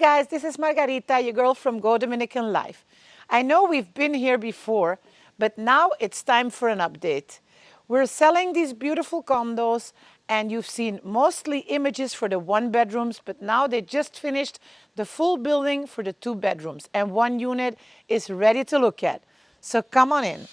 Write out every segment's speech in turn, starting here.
guys, this is Margarita, your girl from Go Dominican Life. I know we've been here before, but now it's time for an update. We're selling these beautiful condos, and you've seen mostly images for the one bedrooms, but now they just finished the full building for the two bedrooms, and one unit is ready to look at. So come on in.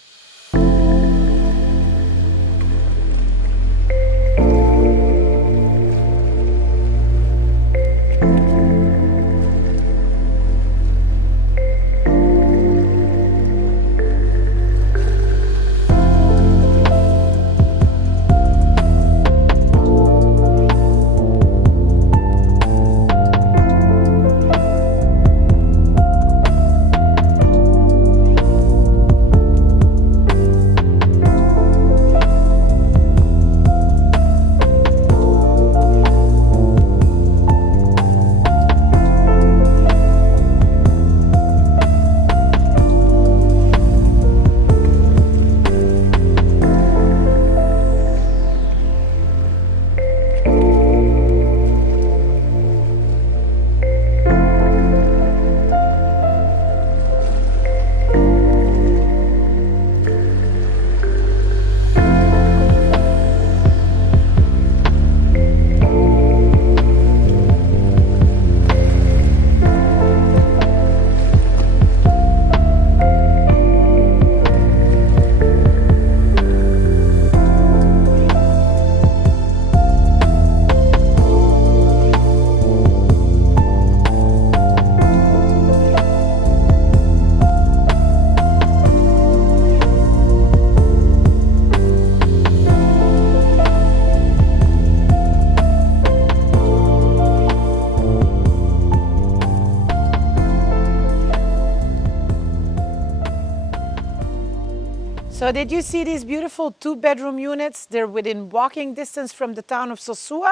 So did you see these beautiful two-bedroom units? They're within walking distance from the town of Sosua,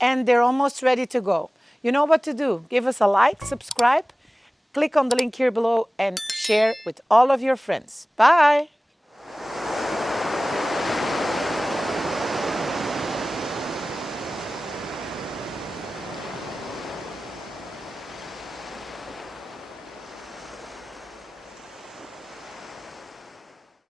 and they're almost ready to go. You know what to do. Give us a like, subscribe, click on the link here below, and share with all of your friends. Bye!